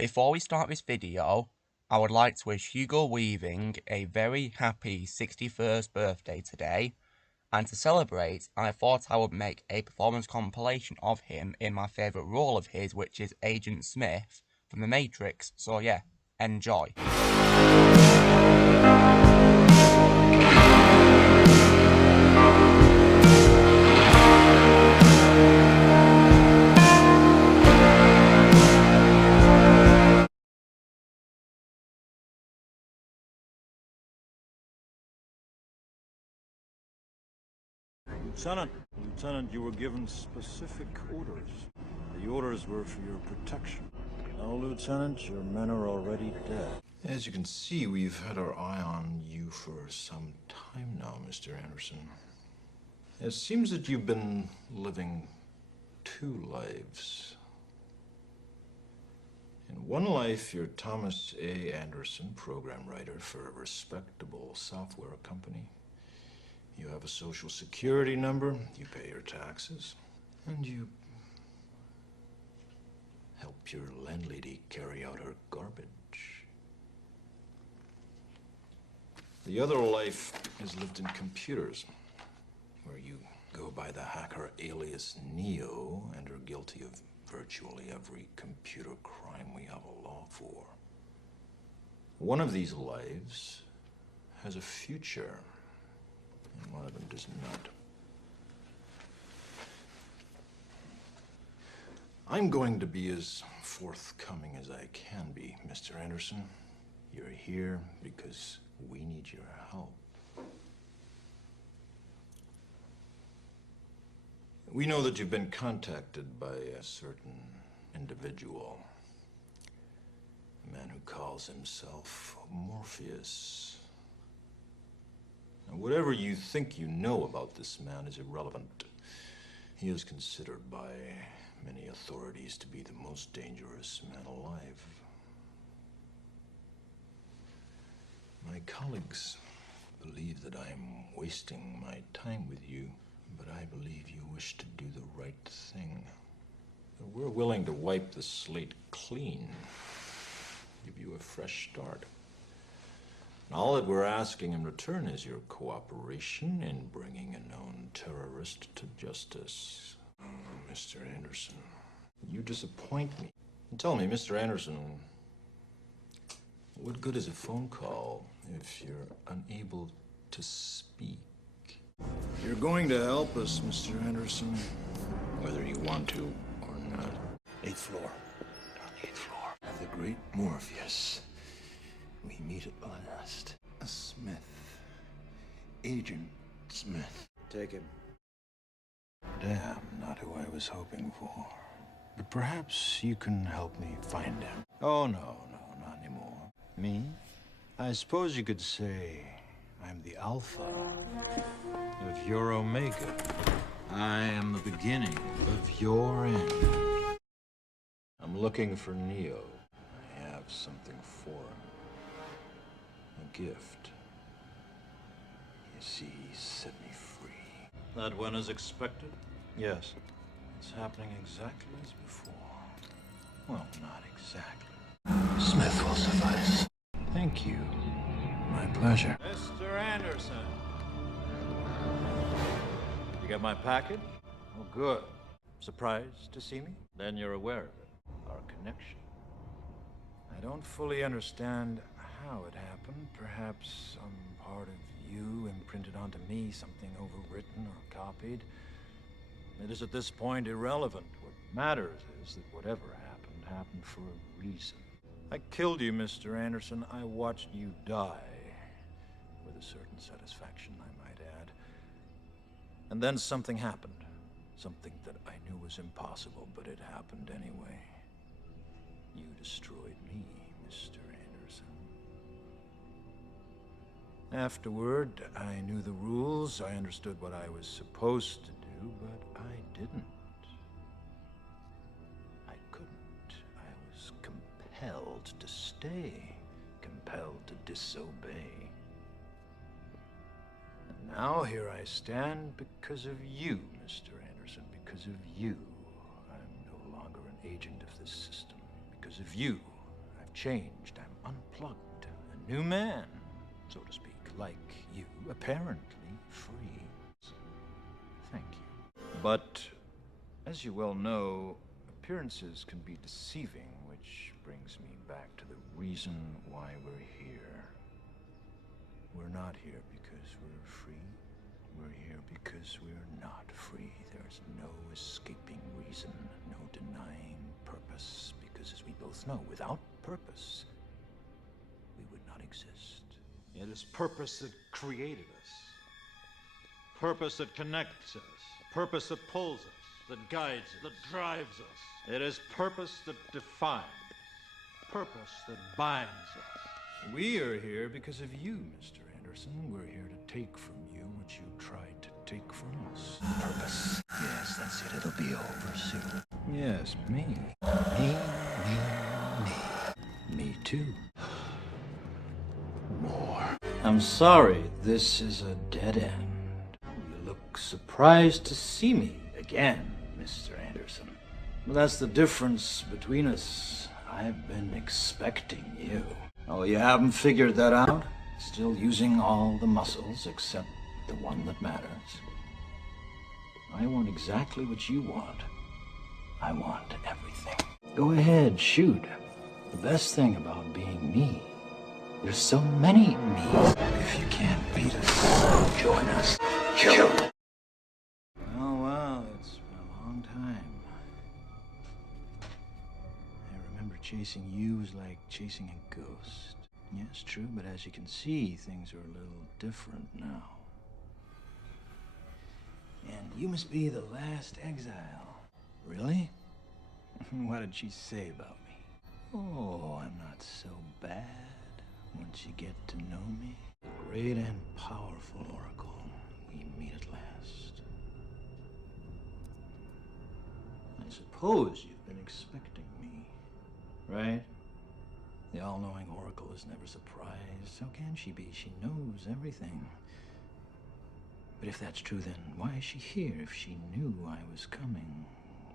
Before we start this video, I would like to wish Hugo Weaving a very happy 61st birthday today, and to celebrate, I thought I would make a performance compilation of him in my favourite role of his, which is Agent Smith from The Matrix, so yeah, enjoy. Lieutenant, you were given specific orders. The orders were for your protection. No, Lieutenant, your men are already dead. As you can see, we've had our eye on you for some time now, Mr. Anderson. It seems that you've been living two lives. In one life, you're Thomas A. Anderson, program writer for a respectable software company. You have a social security number, you pay your taxes, and you help your landlady carry out her garbage. The other life is lived in computers, where you go by the hacker alias Neo and are guilty of virtually every computer crime we have a law for. One of these lives has a future, and one of them does not. I'm going to be as forthcoming as I can be, Mr. Anderson. You're here because we need your help. We know that you've been contacted by a certain individual, a man who calls himself Morpheus. Now, whatever you think you know about this man is irrelevant. He is considered by many authorities to be the most dangerous man alive. My colleagues believe that I'm wasting my time with you, but I believe you wish to do the right thing. We're willing to wipe the slate clean, give you a fresh start. And all that we're asking in return is your cooperation in bringing a known terrorist to justice. Mr. Anderson, you disappoint me. And tell me, Mr. Anderson, what good is a phone call if you're unable to speak? You're going to help us, Mr. Anderson, Whether you want to or not. 8th floor. On the 8th floor. The great Morpheus. We meet at last. A Smith. Agent Smith. take him. Damn, not who I was hoping for. But perhaps you can help me find him. Oh, no, not anymore. Me? I suppose you could say I'm the Alpha of your Omega. I am the beginning of your end. I'm looking for Neo. I have something for him. A gift. You see, he set me free. That went as expected? Yes. It's happening exactly as before. Well, not exactly. Smith will suffice. Thank you. My pleasure. Mr. Anderson. You get my package? Oh, good. Surprised to see me? Then you're aware of it. Our connection. I don't fully understand how it happened. Perhaps some part of you imprinted onto me, something overwritten or copied. It is at this point irrelevant. What matters is that whatever happened for a reason. I killed you, Mr. Anderson. I watched you die. With a certain satisfaction, I might add. And then something happened. Something that I knew was impossible, but it happened anyway. You destroyed me, Mr. Anderson. Afterward, I knew the rules. I understood what I was supposed to do, but I didn't. I couldn't. I was compelled to stay, compelled to disobey. And now here I stand because of you, Mr. Anderson. Because of you, I'm no longer an agent of this system. Because of you, I've changed. I'm unplugged. A new man, so to speak. Like you, apparently free. Thank you. But, as you well know, appearances can be deceiving, which brings me back to the reason why we're here. We're not here because we're free. We're here because we're not free. There's no escaping reason, no denying purpose, because as we both know, without purpose, we would not exist. It is purpose that created us. Purpose that connects us. Purpose that pulls us, that guides us, that drives us. It is purpose that defines. Purpose that binds us. We are here because of you, Mr. Anderson. We're here to take from you what you tried to take from us. Purpose. Yes, that's it. It'll be over soon. Yes, me. Me. Me too. More. I'm sorry, this is a dead end. You look surprised to see me again, Mr. Anderson. Well, that's the difference between us. I've been expecting you. Oh, you haven't figured that out? Still using all the muscles except the one that matters. I want exactly what you want. I want everything. Go ahead, shoot. The best thing about being me, there's so many me's. If you can't beat us, join us. Kill. Oh, wow, it's been a long time. I remember chasing you was like chasing a ghost. Yes, true, but as you can see, things are a little different now. And you must be the last exile. Really? What did she say about me? Oh, I'm not so bad once you get to know me. Great and powerful Oracle, we meet at last. I suppose you've been expecting me, right? The all-knowing Oracle is never surprised. How can she be? She knows everything. But if that's true, then why is she here? If she knew I was coming,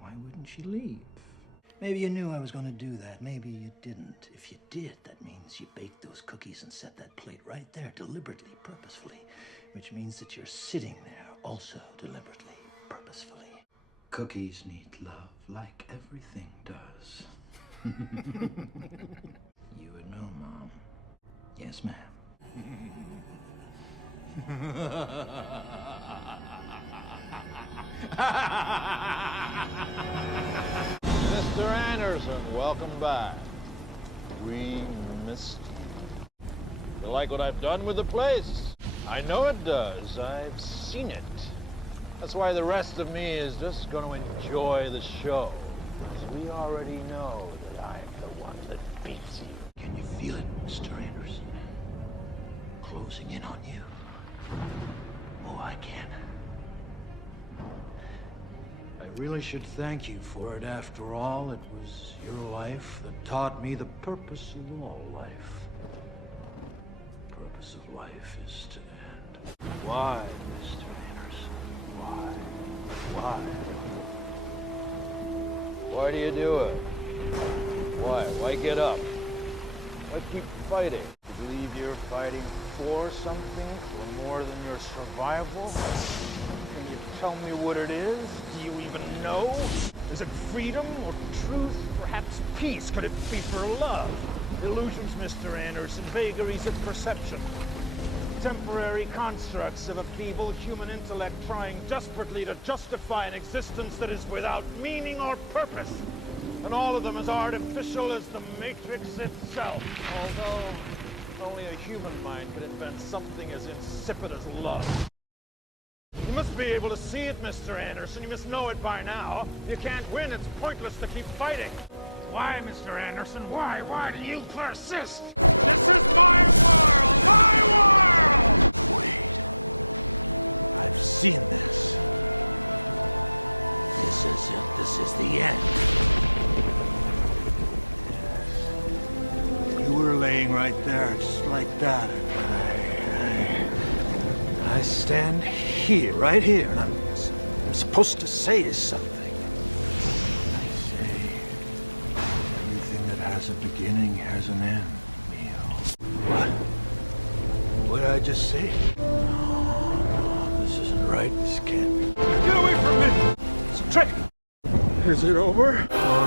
why wouldn't she leave? Maybe you knew I was going to do that. Maybe you didn't. If you did, that means you baked those cookies and set that plate right there, deliberately, purposefully. Which means that you're sitting there also deliberately, purposefully. Cookies need love like everything does. You would know, Mom. Yes, ma'am. Mr. Anderson, welcome back. We missed you. You like what I've done with the place? I know it does. I've seen it. That's why the rest of me is just going to enjoy the show. Because we already know that I'm the one that beats you. Can you feel it, Mr. Anderson? Closing in on you. Oh, I can. I really should thank you for it. After all, it was your life that taught me the purpose of all life. The purpose of life is to end. Why, Mr. Anderson? Why? Why do you do it? Why? Why get up? Why keep fighting? You believe you're fighting for something, for more than your survival? Can you tell me what it is? Do you even know? Is it freedom or truth? Perhaps peace? Could it be for love? Illusions, Mr. Anderson, vagaries of perception. Temporary constructs of a feeble human intellect trying desperately to justify an existence that is without meaning or purpose. And all of them as artificial as the Matrix itself. Although only a human mind could invent something as insipid as love. You must be able to see it, Mr. Anderson. You must know it by now. You can't win. It's pointless to keep fighting. Why, Mr. Anderson? Why? Why do you persist? This is my world! My world! Wait. I've seen this. This is it. This is the end. Yes. You were laying right there, just like that. I stand here, right here, and I'm supposed to say something. I say everything that has has a beginning, has an end, Mio. What? What did I just say? No, this isn't right. This can't be. Get away from me! It's a trick! Is it over? Oh,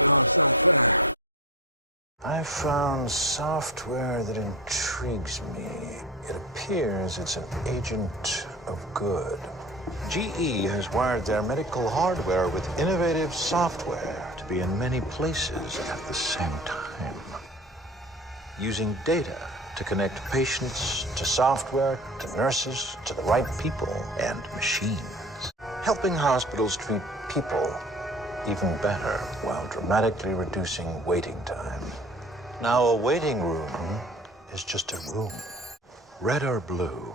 no. No, it's not fair. I found software that intrigues me. It appears it's an agent of good. GE has wired their medical hardware with innovative software to be in many places at the same time. Using data to connect patients to software, to nurses, to the right people and machines. Helping hospitals treat people even better while dramatically reducing waiting time. Now a waiting room is just a room. Red or blue?